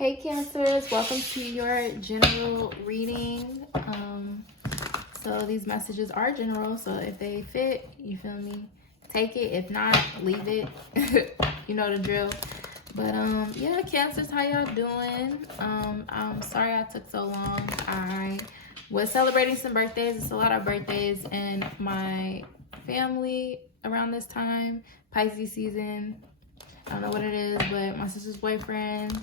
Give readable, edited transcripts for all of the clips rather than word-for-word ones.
Hey Cancers, welcome to your general reading. So these messages are general, so if they fit, you feel me, take it. If not, leave it. You know the drill. But yeah, Cancers, how y'all doing? I'm sorry I took so long. I was celebrating some birthdays. It's a lot of birthdays in my family around this time, Pisces season. I don't know what it is, but my sister's boyfriend,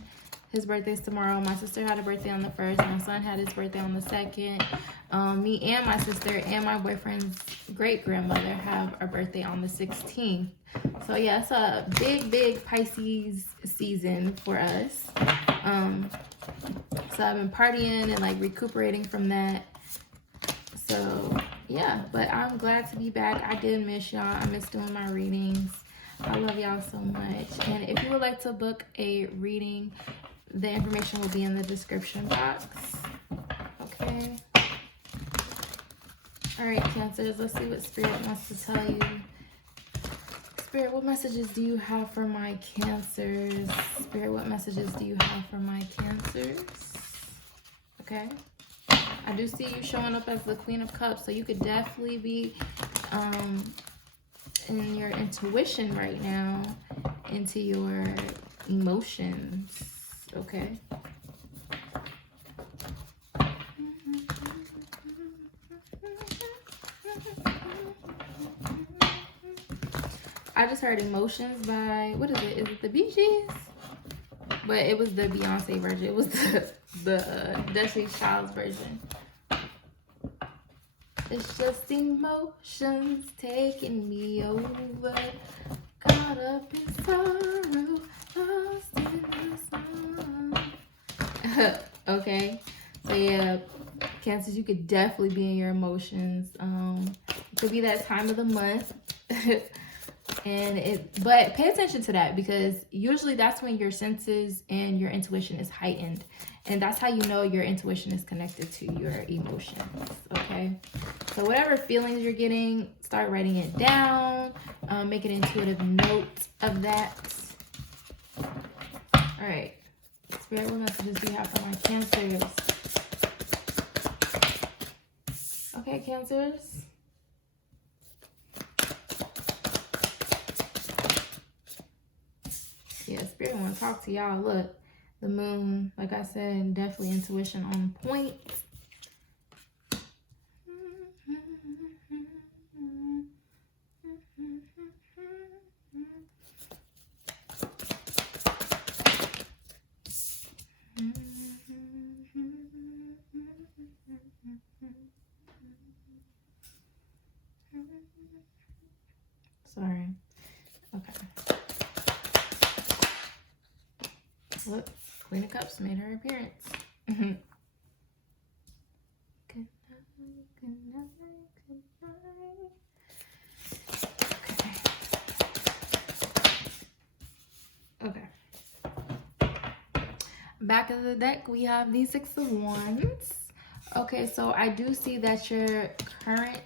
his birthday's tomorrow. My sister had a birthday on the 1st. My son had his birthday on the 2nd. Me and my sister and my boyfriend's great-grandmother have a birthday on the 16th. So yeah, it's a big Pisces season for us. So I've been partying and like recuperating from that. So yeah, but I'm glad to be back. I did miss y'all. I miss doing my readings. I love y'all so much. And if you would like to book a reading, the information will be in the description box. Okay. All right, Cancers, let's see what Spirit wants to tell you. Spirit, what messages do you have for my Cancers? Spirit, what messages do you have for my Cancers? Okay. I do see you showing up as the Queen of Cups, so you could definitely be in your intuition right now, into your emotions. Okay. I just heard Emotions by, what is it? Is it the Bee Gees? But it was the Beyonce version. It was the Destiny's Child's version. It's just emotions taking me over, caught up in sorrow, lost in the sun. Okay, so yeah, Cancers, you could definitely be in your emotions. It could be that time of the month. But pay attention to that, because usually that's when your senses and your intuition is heightened, and that's how you know your intuition is connected to your emotions. Okay, so whatever feelings you're getting, start writing it down. Make an intuitive note of that. All right, Spirit, what messages do you have for my Cancers? Okay, Cancers. Yeah, Spirit want to talk to y'all. Look, the moon, like I said, definitely intuition on point. Sorry. Okay. Look, Queen of Cups made her appearance. Good night, good night, good night. Okay. Back of the deck, we have the Six of Wands. Okay, so I do see that your current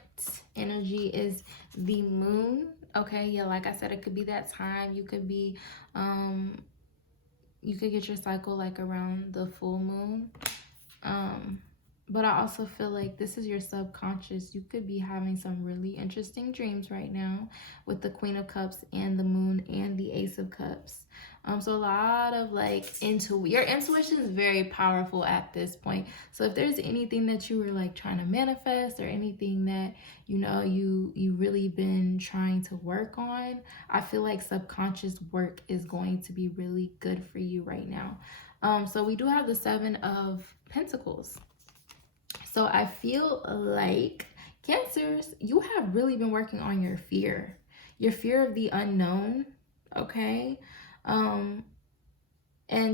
energy is the moon. Okay, yeah, like I said, it could be that time. You could be, you could get your cycle like around the full moon. But I also feel like this is your subconscious. You could be having some really interesting dreams right now with the Queen of Cups and the Moon and the Ace of Cups. So a lot of like your intuition is very powerful at this point. So if there's anything that you were like trying to manifest, or anything that you really been trying to work on, I feel like subconscious work is going to be really good for you right now. So we do have the Seven of Pentacles. So I feel like, Cancers, you have really been working on your fear of the unknown. Okay. And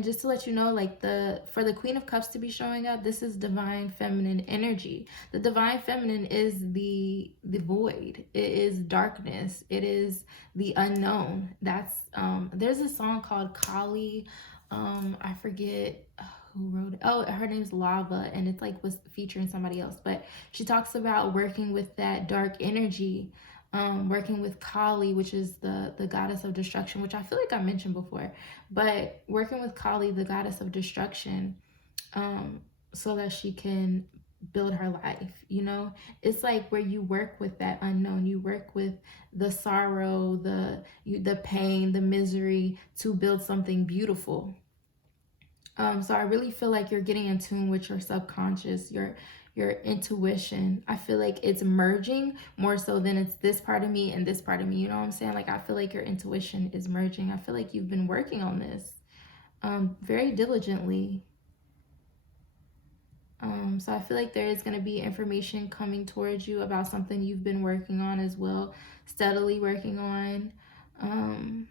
just to let you know, like for the Queen of Cups to be showing up, this is divine feminine energy. The divine feminine is the void. It is darkness. It is the unknown. That's there's a song called Kali. I forget who wrote it. Oh, her name's Lava, and it's like was featuring somebody else, but she talks about working with that dark energy. working with Kali, which is the goddess of destruction, which I feel like I mentioned before, but working with Kali, the goddess of destruction, so that she can build her life. You know, it's like where you work with that unknown, you work with the sorrow, the pain, the misery, to build something beautiful. So I really feel like you're getting in tune with your subconscious, your intuition. I feel like it's merging more so than it's this part of me and this part of me. You know what I'm saying? Like, I feel like your intuition is merging. I feel like you've been working on this very diligently. So I feel like there is going to be information coming towards you about something you've been working on as well, steadily working on.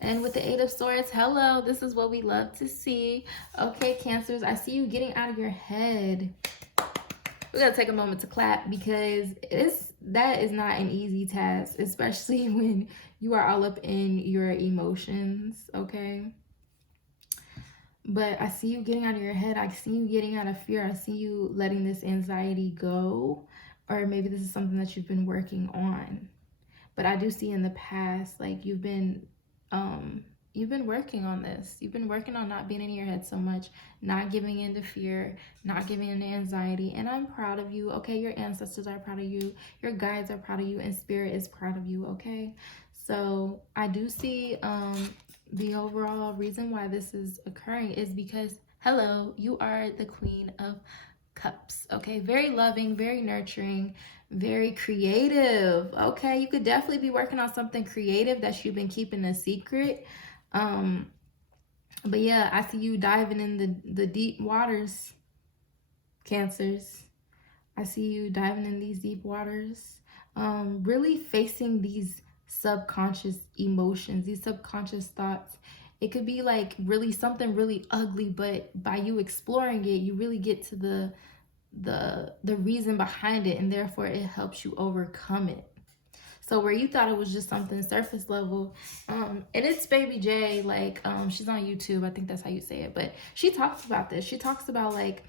And with the Eight of Swords, hello, this is what we love to see. Okay, Cancers, I see you getting out of your head. We're going to take a moment to clap, because that is not an easy task, especially when you are all up in your emotions, okay? But I see you getting out of your head. I see you getting out of fear. I see you letting this anxiety go. Or maybe this is something that you've been working on. But I do see in the past, like, you've been working on this. You've been working on not being in your head so much, not giving in to fear, not giving in to anxiety. And I'm proud of you, okay? Your ancestors are proud of you. Your guides are proud of you. And Spirit is proud of you, okay? So I do see the overall reason why this is occurring is because, hello, you are the Queen of Cups, okay? Very loving, very nurturing, very creative, okay? You could definitely be working on something creative that you've been keeping a secret. But yeah, I see you diving in the deep waters, Cancers. I see you diving in these deep waters, really facing these subconscious emotions, these subconscious thoughts. It could be like really something really ugly, but by you exploring it, you really get to the reason behind it, and therefore it helps you overcome it. So where you thought it was just something surface level, and it's Baby J, like, she's on YouTube, I think that's how you say it, but she talks about this. She talks about, like,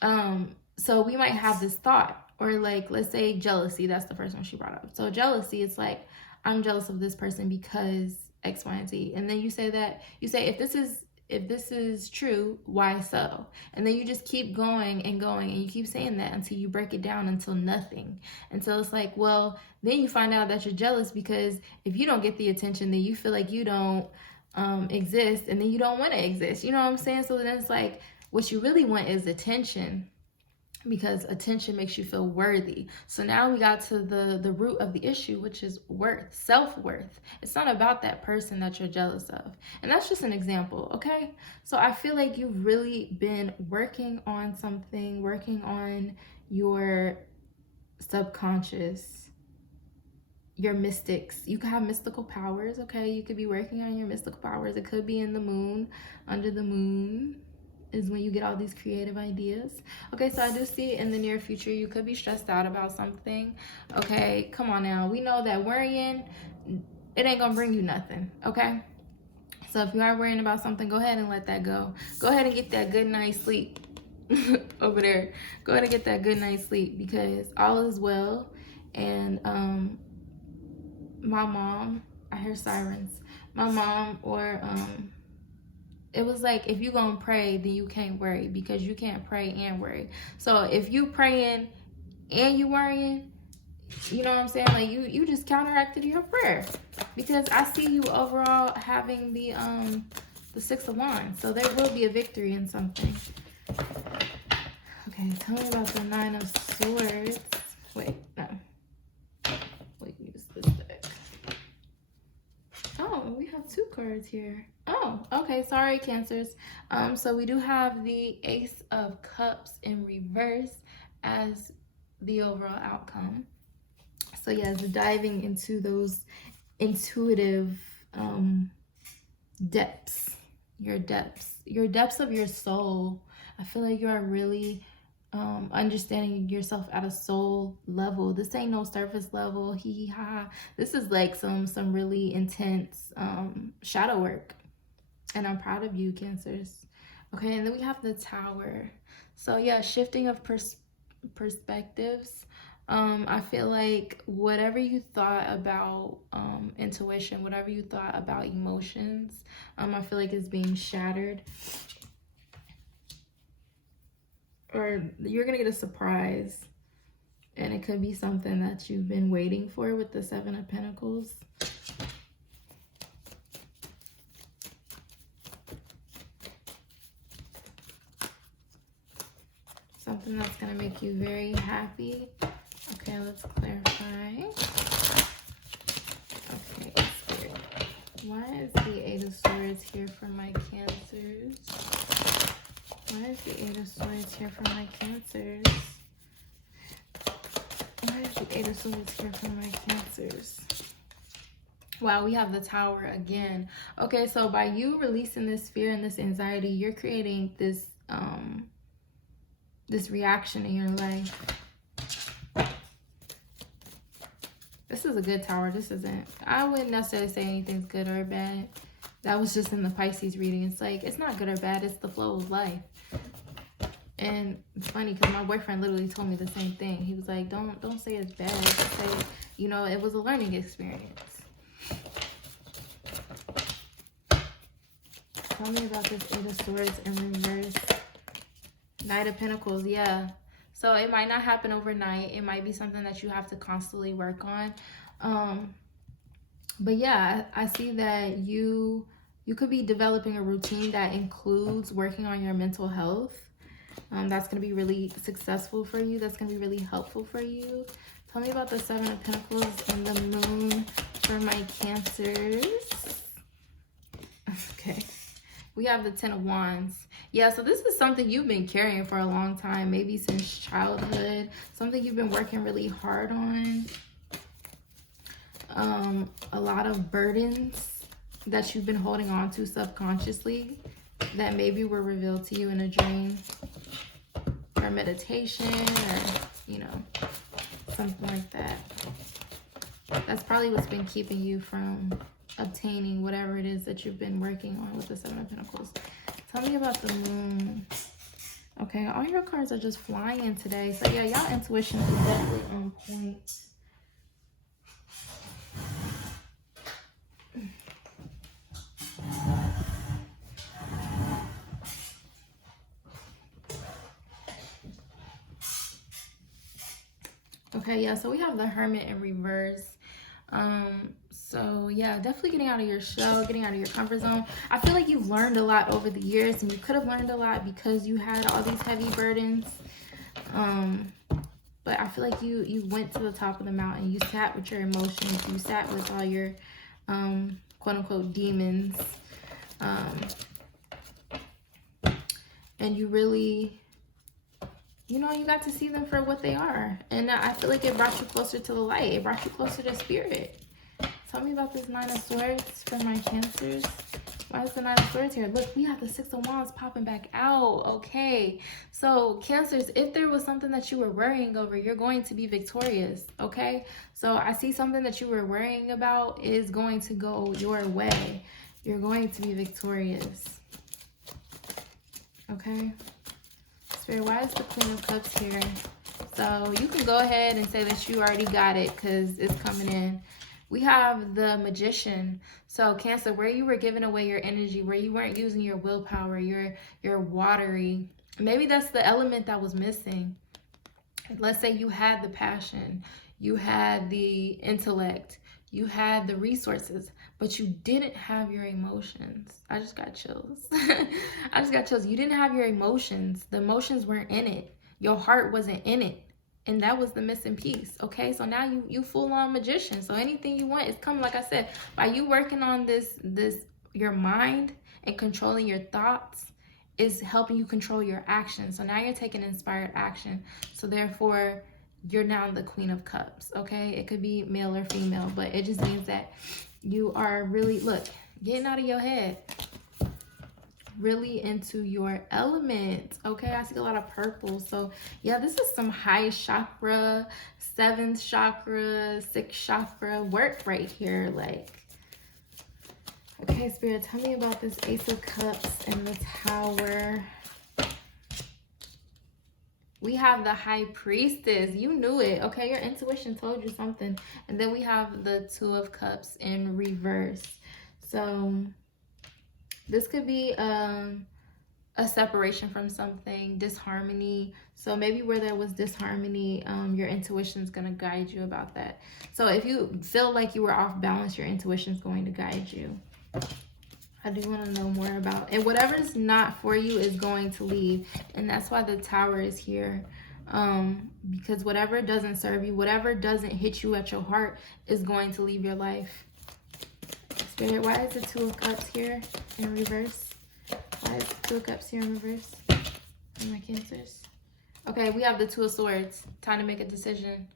so we might have this thought, or like, let's say jealousy, that's the first one she brought up. So jealousy, it's like, I'm jealous of this person because X, Y, and Z. And then you say, if this is true, why so? And then you just keep going and going, and you keep saying that until you break it down until nothing. And so it's like, well, then you find out that you're jealous because if you don't get the attention, then you feel like you don't exist, and then you don't want to exist. You know what I'm saying? So then it's like, what you really want is attention, because attention makes you feel worthy. So now we got to the root of the issue, which is worth, self-worth. It's not about that person that you're jealous of. And that's just an example, okay? So I feel like you've really been working on something, working on your subconscious, your mystics. You could have mystical powers, okay? You could be working on your mystical powers. It could be in the moon, under the moon is when you get all these creative ideas. Okay, so I do see in the near future you could be stressed out about something. Okay, come on now. We know that worrying, it ain't gonna bring you nothing, okay? So if you are worrying about something, go ahead and let that go. Go ahead and get that good night's sleep over there. Go ahead and get that good night's sleep, because all is well. And my mom, I hear sirens. My mom, or it was like, if you gonna pray, then you can't worry, because you can't pray and worry. So if you praying and you worrying, you know what I'm saying? Like, you just counteracted your prayer, because I see you overall having the Six of Wands. So there will be a victory in something. Okay, tell me about the Nine of Swords. Wait, no. Wait, use this deck. Oh, we have two cards here. Oh, okay. Sorry, Cancers. So we do have the Ace of Cups in reverse as the overall outcome. So yeah, the diving into those intuitive depths, your depths of your soul. I feel like you are really understanding yourself at a soul level. This ain't no surface level hee hee ha. This is like some really intense shadow work, and I'm proud of you, Cancers. Okay, and then we have the Tower. So yeah, shifting of perspectives. I feel like whatever you thought about intuition, whatever you thought about emotions, I feel like it's being shattered. Or you're going to get a surprise. And it could be something that you've been waiting for with the Seven of Pentacles. Something that's going to make you very happy. Okay, let's clarify. Okay, Spirit. Why is the Eight of Swords here for my Cancers? Why is the Eight of Swords here for my Cancers? Why is the Eight of Swords here for my Cancers? Wow, we have the Tower again. Okay, so by you releasing this fear and this anxiety, you're creating this this reaction in your life. This is a good Tower. This isn't, I wouldn't necessarily say anything's good or bad. That was just in the Pisces reading. It's like, it's not good or bad. It's the flow of life. And it's funny because my boyfriend literally told me the same thing. He was like, don't say it's bad. Just say, you know, it was a learning experience. Tell me about this Eight of Swords in reverse. Knight of Pentacles, yeah. So it might not happen overnight. It might be something that you have to constantly work on. But yeah, I see that you could be developing a routine that includes working on your mental health. That's going to be really successful for you. That's going to be really helpful for you. Tell me about the Seven of Pentacles and the Moon for my Cancers. Okay. We have the Ten of Wands. Yeah, so this is something you've been carrying for a long time, maybe since childhood. Something you've been working really hard on. A lot of burdens that you've been holding on to subconsciously that maybe were revealed to you in a dream or meditation or, you know, something like that. That's probably what's been keeping you from obtaining whatever it is that you've been working on with the Seven of Pentacles. Tell me about the Moon. Okay, all your cards are just flying today. So yeah, y'all intuition is definitely on point. Okay, yeah, so we have the Hermit in reverse. So yeah, definitely getting out of your shell, getting out of your comfort zone. I feel like you've learned a lot over the years, and you could have learned a lot because you had all these heavy burdens. But I feel like you went to the top of the mountain. You sat with your emotions. You sat with all your quote unquote demons. And you really, you know, you got to see them for what they are. And I feel like it brought you closer to the light. It brought you closer to spirit. Tell me about this Nine of Swords for my Cancers. Why is the Nine of Swords here? Look, we have the Six of Wands popping back out. Okay. So Cancers, if there was something that you were worrying over, you're going to be victorious. Okay. So I see something that you were worrying about is going to go your way. You're going to be victorious. Okay. Spirit, why is the Queen of Cups here? So you can go ahead and say that you already got it because it's coming in. We have the Magician. So Cancer, where you were giving away your energy, where you weren't using your willpower, your watery, maybe that's the element that was missing. Let's say you had the passion, you had the intellect, you had the resources, but you didn't have your emotions. I just got chills. I just got chills. You didn't have your emotions. The emotions weren't in it. Your heart wasn't in it. And that was the missing piece. Okay, so now you full on magician. So anything you want is coming. Like I said, by you working on this your mind and controlling your thoughts is helping you control your actions. So now you're taking inspired action. So therefore, you're now the Queen of Cups. Okay, it could be male or female, but it just means that you are really, look, getting out of your head, really into your element. Okay, I see a lot of purple. So yeah, this is some high chakra, 7th chakra, 6th chakra work right here. Like, okay, Spirit, tell me about this Ace of Cups and the Tower. We have the High Priestess. You knew it. Okay, your intuition told you something. And then we have the Two of Cups in reverse. So this could be a separation from something, disharmony. So maybe where there was disharmony, your intuition is going to guide you about that. So if you feel like you were off balance, your intuition is going to guide you. I do want to know more about, and whatever's not for you is going to leave. And that's why the Tower is here. Because whatever doesn't serve you, whatever doesn't hit you at your heart is going to leave your life. Spirit, why is the Two of Cups here in reverse? Why is the Two of Cups here in reverse? For my Cancers. Okay, we have the Two of Swords. Time to make a decision.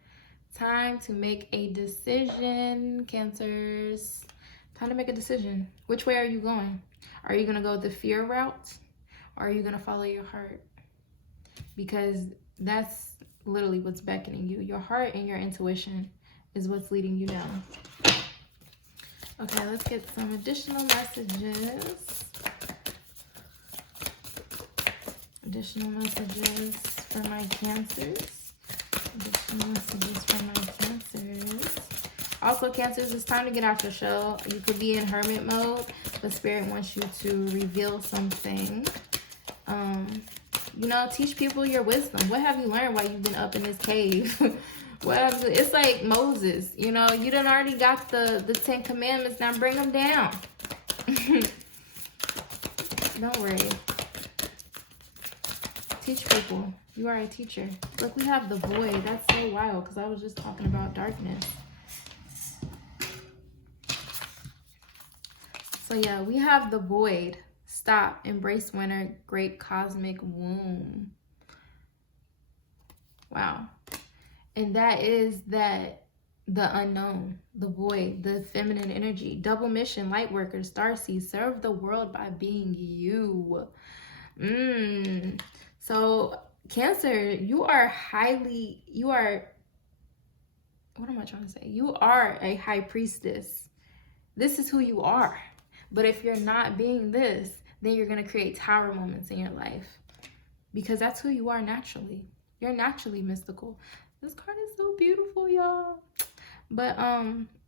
Time to make a decision, Cancers. Time to make a decision. Which way are you going? Are you going to go the fear route? Or are you going to follow your heart? Because that's literally what's beckoning you. Your heart and your intuition is what's leading you down. Okay, let's get some additional messages. Additional messages for my Cancers. Additional messages for my Cancers. Also, Cancers, it's time to get out your shell. You could be in hermit mode, but Spirit wants you to reveal something. You know, teach people your wisdom. What have you learned while you've been up in this cave? It's like Moses. You know, you done already got the 10 Commandments. Now bring them down. Don't worry. Teach people. You are a teacher. Look, we have the Void. That's so wild because I was just talking about darkness. So yeah, we have the Void. Stop. Embrace winter. Great cosmic womb. Wow. And that is the unknown, the void, the feminine energy. Double mission, light workers, starseed. Serve the world by being you. So Cancer, what am I trying to say? You are a high priestess. This is who you are. But if you're not being this, then you're going to create tower moments in your life. Because that's who you are naturally. You're naturally mystical. This card is so beautiful, y'all. But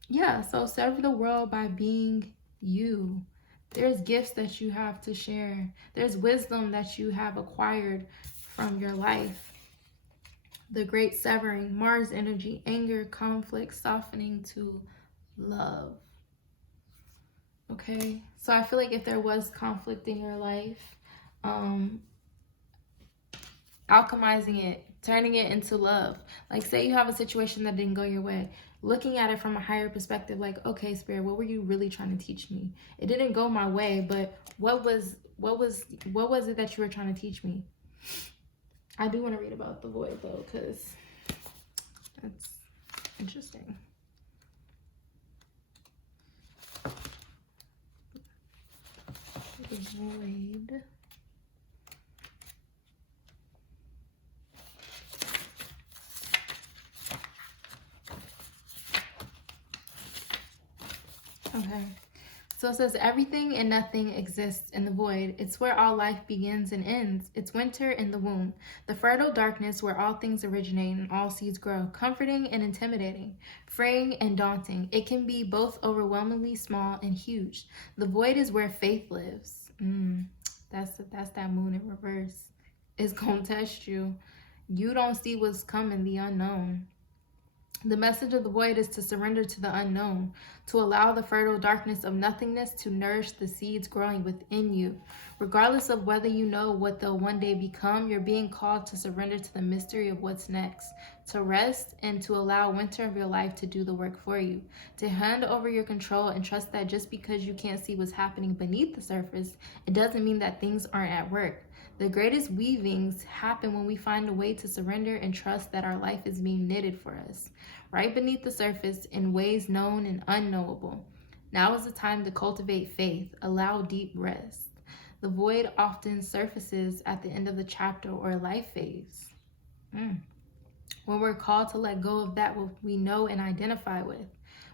yeah, so serve the world by being you. There's gifts that you have to share. There's wisdom that you have acquired from your life. The great severing, Mars energy, anger, conflict, softening to love. Okay, so I feel like if there was conflict in your life, alchemizing it, turning it into love. Like, say you have a situation that didn't go your way, looking at it from a higher perspective, like, okay, Spirit, what were you really trying to teach me? It didn't go my way, but what was it that you were trying to teach me? I do want to read about the Void though, because that's interesting. The Void. Okay, so it says everything and nothing exists in the void. It's where all life begins and ends. It's winter in the womb, the fertile darkness where all things originate and all seeds grow. Comforting and intimidating, freeing and daunting. It can be both overwhelmingly small and huge. The void is where faith lives. That's that moon in reverse. It's gonna test you. You don't see what's coming, the unknown. The message of the void is to surrender to the unknown, to allow the fertile darkness of nothingness to nourish the seeds growing within you. Regardless of whether you know what they'll one day become, you're being called to surrender to the mystery of what's next, to rest and to allow winter of your life to do the work for you, to hand over your control and trust that just because you can't see what's happening beneath the surface, it doesn't mean that things aren't at work. The greatest weavings happen when we find a way to surrender and trust that our life is being knitted for us, right beneath the surface in ways known and unknowable. Now is the time to cultivate faith, allow deep rest. The void often surfaces at the end of the chapter or life phase. When we're called to let go of that what we know and identify with.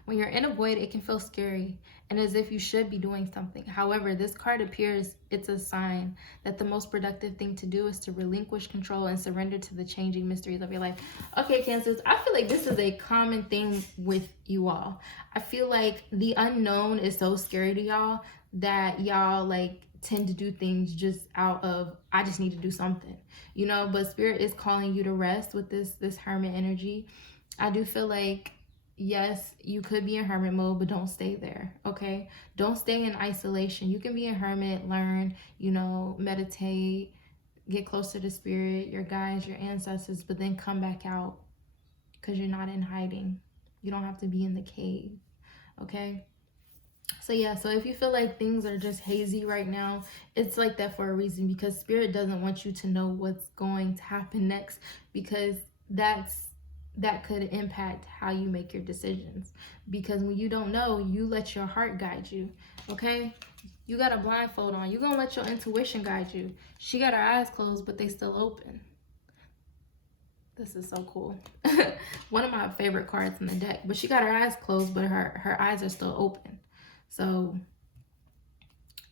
When you're in a void, it can feel scary and as if you should be doing something. However, this card appears, it's a sign that the most productive thing to do is to relinquish control and surrender to the changing mysteries of your life. Okay, Cancers, I feel like this is a common thing with you all. I feel like the unknown is so scary to y'all that y'all like tend to do things just out of, I just need to do something, you know. But Spirit is calling you to rest with this hermit energy. I do feel like, yes, you could be in hermit mode, but don't stay there, okay? Don't stay in isolation. You can be a hermit, learn, you know, meditate, get closer to Spirit, your guides, your ancestors, but then come back out, because you're not in hiding. You don't have to be in the cave, okay? So yeah, so if you feel like things are just hazy right now, it's like that for a reason, because Spirit doesn't want you to know what's going to happen next, because that could impact how you make your decisions. Because when you don't know, you let your heart guide you, okay? You got a blindfold on. You're gonna let your intuition guide you. She got her eyes closed, but they still open. This is so cool. One of my favorite cards in the deck. But she got her eyes closed, but her eyes are still open. So,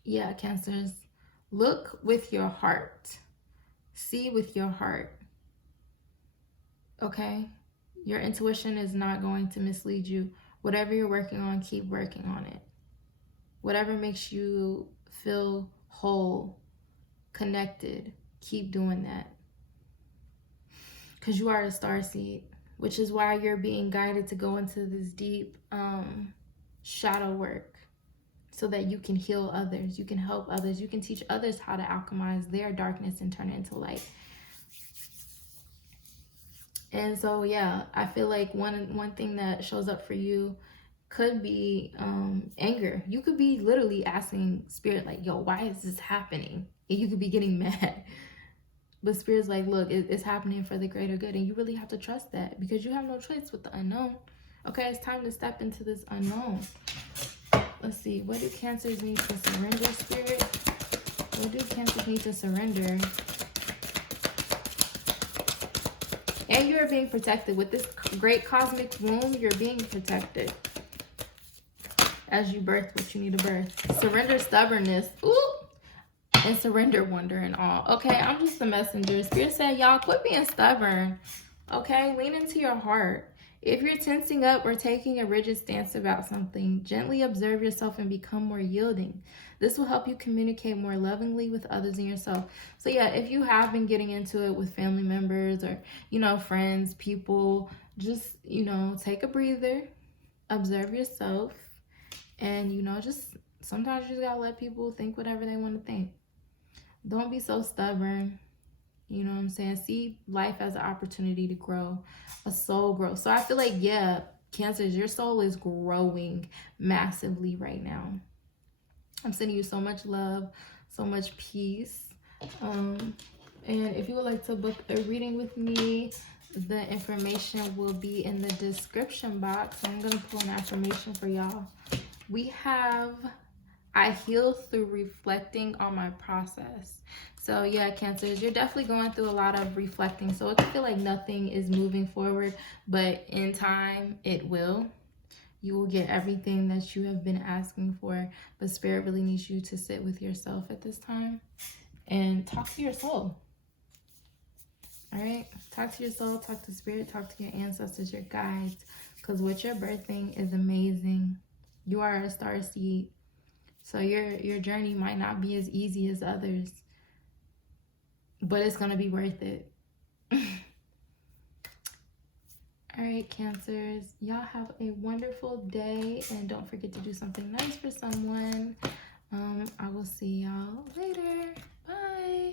yeah, Cancers, look with your heart. See with your heart. Okay? Your intuition is not going to mislead you. Whatever you're working on, keep working on it. Whatever makes you feel whole, connected, keep doing that. Because you are a starseed, which is why you're being guided to go into this deep shadow work, so that you can heal others, you can help others, you can teach others how to alchemize their darkness and turn it into light. And so, yeah, I feel like one thing that shows up for you could be anger. You could be literally asking Spirit, like, yo, why is this happening? And you could be getting mad. But Spirit's like, look, it's happening for the greater good. And you really have to trust that, because you have no choice with the unknown. Okay, it's time to step into this unknown. Let's see, what do Cancers need to surrender, Spirit? What do Cancers need to surrender? And you're being protected. With this great cosmic womb, you're being protected as you birth what you need to birth. Surrender stubbornness. Ooh. And surrender wonder and awe. Okay, I'm just a messenger. Spirit said, y'all, quit being stubborn. Okay, lean into your heart. If you're tensing up or taking a rigid stance about something, gently observe yourself and become more yielding. This will help you communicate more lovingly with others and yourself. So yeah, if you have been getting into it with family members or, you know, friends, people, just, you know, take a breather, observe yourself, and, you know, just sometimes you just gotta let people think whatever they want to think. Don't be so stubborn. You know what I'm saying? See life as an opportunity to grow, a soul growth. So I feel like, yeah, Cancers, your soul is growing massively right now. I'm sending you so much love, so much peace. And if you would like to book a reading with me, the information will be in the description box. I'm going to pull an affirmation for y'all. We have, I heal through reflecting on my process. So yeah, Cancers, you're definitely going through a lot of reflecting. So it can feel like nothing is moving forward, but in time it will. You will get everything that you have been asking for, but Spirit really needs you to sit with yourself at this time and talk to your soul. All right? Talk to your soul, talk to Spirit, talk to your ancestors, your guides, because what you're birthing is amazing. You are a starseed. So your journey might not be as easy as others, but it's going to be worth it. All right, Cancers, y'all have a wonderful day, and don't forget to do something nice for someone. I will see y'all later. Bye.